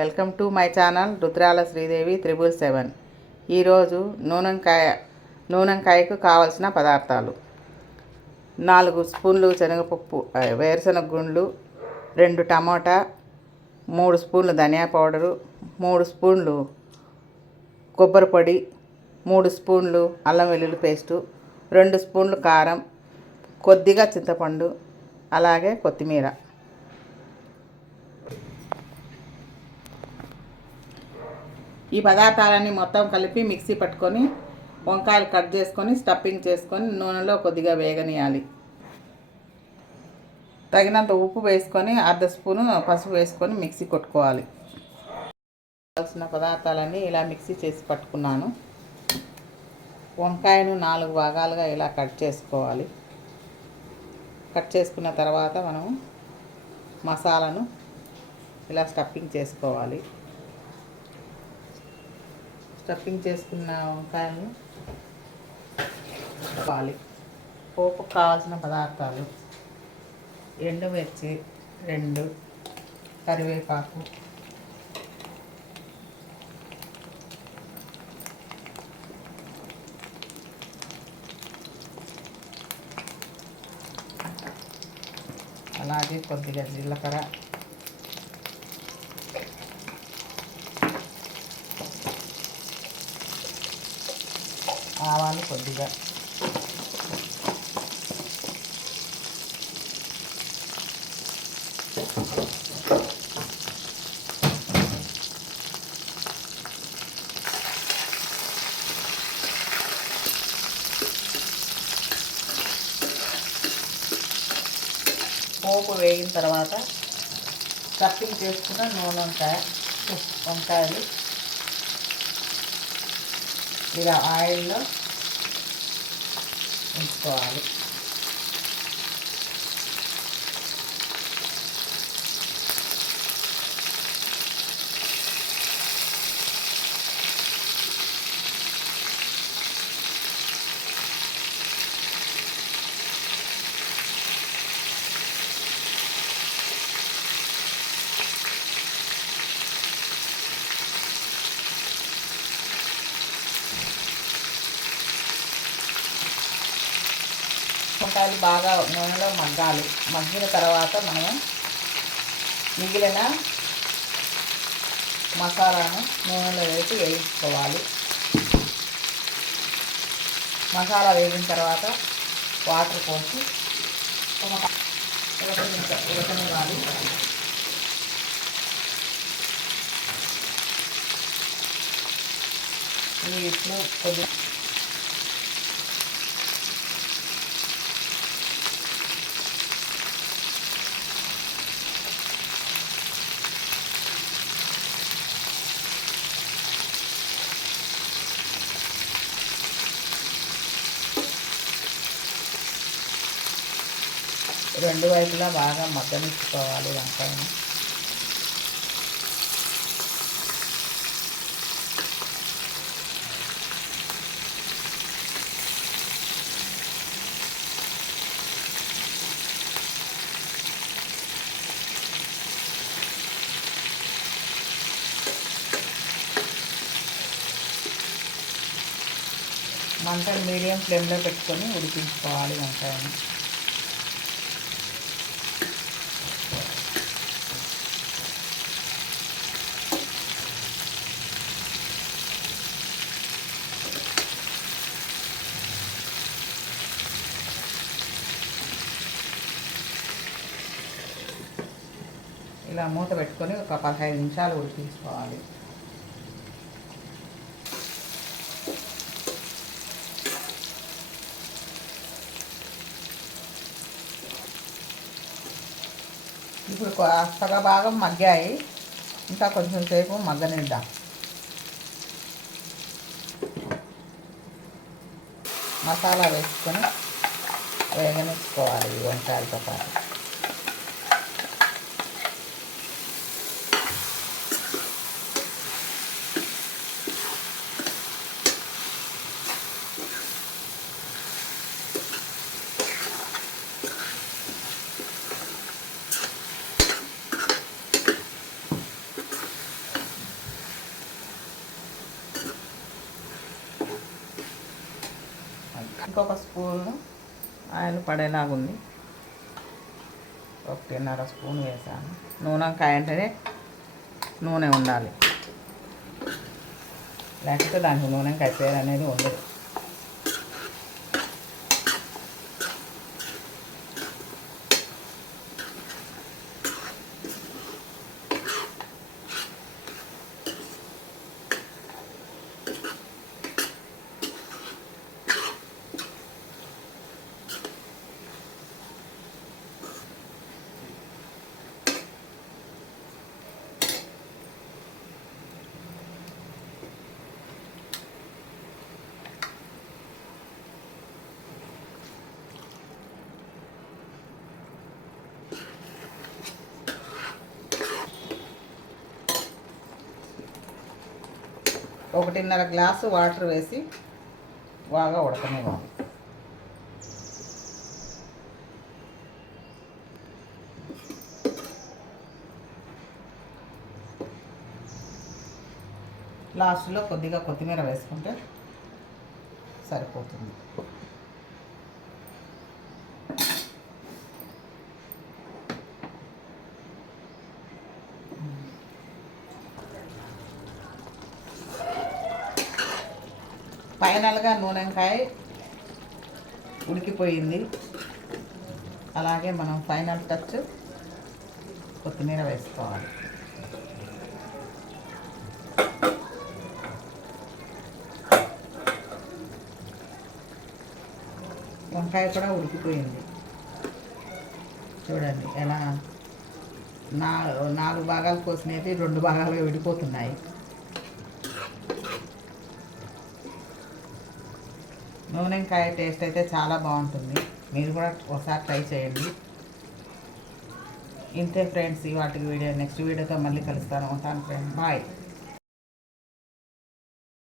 Welcome to my channel Rudrala Sridevi 777. ఈరోజు నూనెంకాయకు కావలసిన పదార్థాలు: 4 స్పూన్లు శనగపప్పు వేరుశనగ గుండ్లు, 2 టమాటా, 3 స్పూన్లు ధనియా పౌడరు, 3 స్పూన్లు కొబ్బరి పొడి, 3 స్పూన్లు అల్లం వెల్లుల్లి పేస్టు, 2 స్పూన్లు కారం, కొద్దిగా చింతపండు, అలాగే కొత్తిమీర. ఈ పదార్థాలన్నీ మొత్తం కలిపి మిక్సీ పట్టుకొని వంకాయలు కట్ చేసుకొని స్టఫింగ్ చేసుకొని నూనెలో కొద్దిగా వేగనీయాలి. తగినంత ఉప్పు వేసుకొని 1/2 స్పూను పసుపు వేసుకొని మిక్సీ కొట్టుకోవాలి. కావాల్సిన పదార్థాలన్నీ ఇలా మిక్సీ చేసి పట్టుకున్నాను. వంకాయను 4 భాగాలుగా ఇలా కట్ చేసుకోవాలి. కట్ చేసుకున్న తర్వాత మనము మసాలాను ఇలా స్టఫింగ్ చేసుకోవాలి. స్టఫింగ్ చేసుకున్న వంకాయలను పాలి. పోపుకు కావాల్సిన పదార్థాలు: ఎండుమిర్చి 2, కరివేపాకు, అలాగే కొద్దిగా జీలకర్ర, ఆవాలు కొద్దిగా, పోపు వేగిన తర్వాత స్టఫింగ్ చేసుకున్న వంకాయలు ఇలా ఆయిల్లో ఉంచుకోవాలి. వంకాయలు బాగా నూనెలో మగ్గాలి. మగ్గిన తర్వాత మనము మిగిలిన మసాలాను నూనెలో వేసి వేయించుకోవాలి. మసాలా వేగిన తర్వాత వాటర్ పోసి ఉడకనివ్వాలి. ఇప్పుడు కొద్దిగా 2 వైపులా బాగా మగ్గనిచ్చుకోవాలి వంకాయని. మంటను మీడియం ఫ్లేమ్లో పెట్టుకొని ఉడికించుకోవాలి వంకాయని. ఇలా మూత పెట్టుకొని ఒక 15 నిమిషాలు ఉడికించుకోవాలి. ఇప్పుడు సగ భాగం మగ్గాయి, ఇంకా కొంచెం సేపు మగ్గనిద్దాం. మసాలా వేసుకొని వేగనిచ్చుకోవాలి ఈ వంకాయలతో పాటు. ఇంకొక స్పూను ఆయిల్ పడేలాగుంది. 1.5 స్పూన్ వేసాను. నూనెకాయ అంటేనే నూనె ఉండాలి, లేకపోతే దానికి నూనెకాయ పేరు అనేది ఉండదు. ఒకటిన్నర గ్లాసు వాటర్ వేసి బాగా ఉడకనివ్వాలి. లాస్ట్లో కొద్దిగా కొత్తిమీర వేసుకుంటే సరిపోతుంది. ఫైనల్గా నూనెకాయ ఉడికిపోయింది. అలాగే మనం ఫైనల్ టచ్ కొత్తిమీర వేసుకోవాలి. వంకాయ కూడా ఉడికిపోయింది. చూడండి ఎలా 4 భాగాలు కోసినవి 2 భాగాలుగా విడిపోతున్నాయి. నూనెకాయ టేస్ట్ అయితే చాలా బాగుంటుంది. మీరు కూడా ఒకసారి ట్రై చేయండి. ఇంతే ఫ్రెండ్స్, వాటికి వీడియో నెక్స్ట్ వీడియోతో మళ్ళీ కలుస్తాను. ఉంటాను ఫ్రెండ్స్, బాయ్.